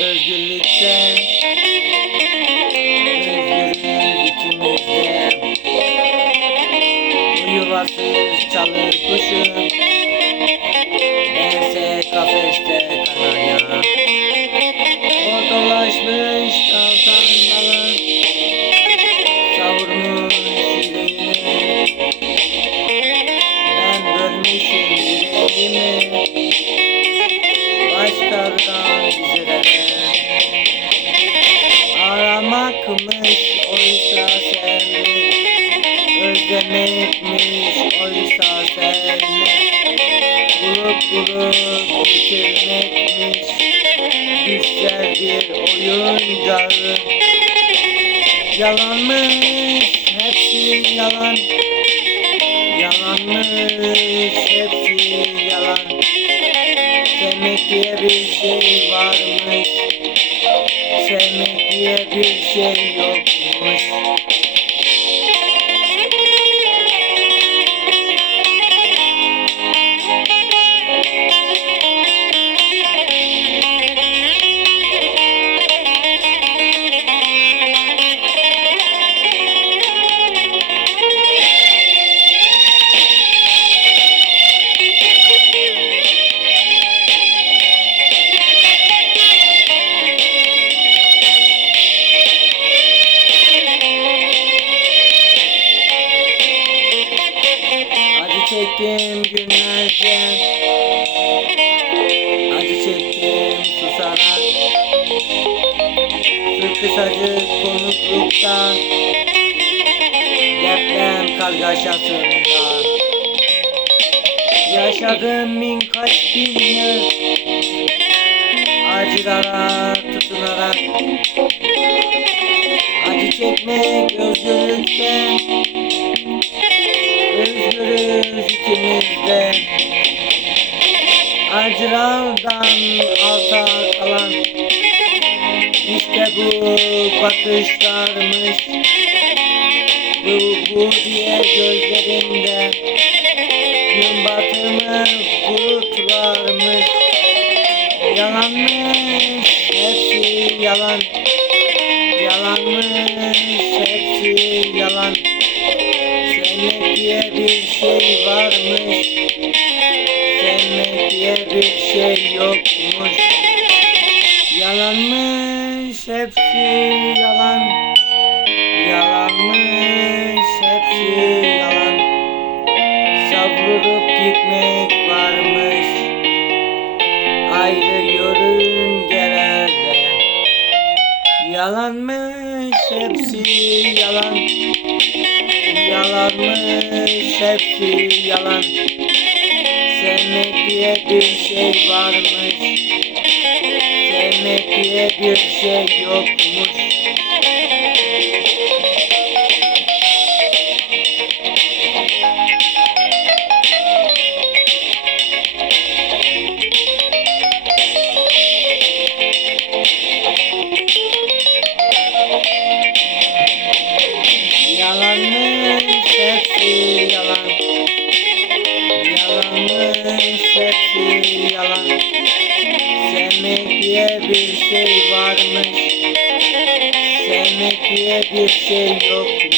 özgürlükte. Özgürüz ikimizde Bu yuvasız çalır kuşum Bense kafeste kanarya Başkalardan bizlere Aramakmış oysa sevmek Özlemekmiş oysa sevmek Bulup bulup bitirmekmiş Güzel bir oyuncağı Yalanmış hepsi yalan. Yalanmış hepsi yalan Sevmek diye bir şey varmış. Sevmek diye bir şey yokmuş çektim günlerce. Acı çektim susarak. Sıkışacık konuklukta Deprem kargaşasında Yaşadım bin kaç bin yıl Acılara tutunarak. Acı çekmek özgürlükte Acılardan alta kalan İşte bu bakışlarmış. Bu, bu diye gözlerinde Gün batımı bulutlarmış Yalanmış hepsi yalan. Yalanmış hepsi yalan. Sevmek diye bir şey varmış diye bir şey yokmuş. Yalanmış hepsi yalan. Yalanmış hepsi yalan. Savrurup gitmek varmış. Ayrı yörüngelerde Yalanmış hepsi yalan. Yalanmış hepsi yalan Sevmek diye bir şey varmış. Sevmek diye bir şey yokmuş diye bir şey varmış. Sevmek diye bir şey yok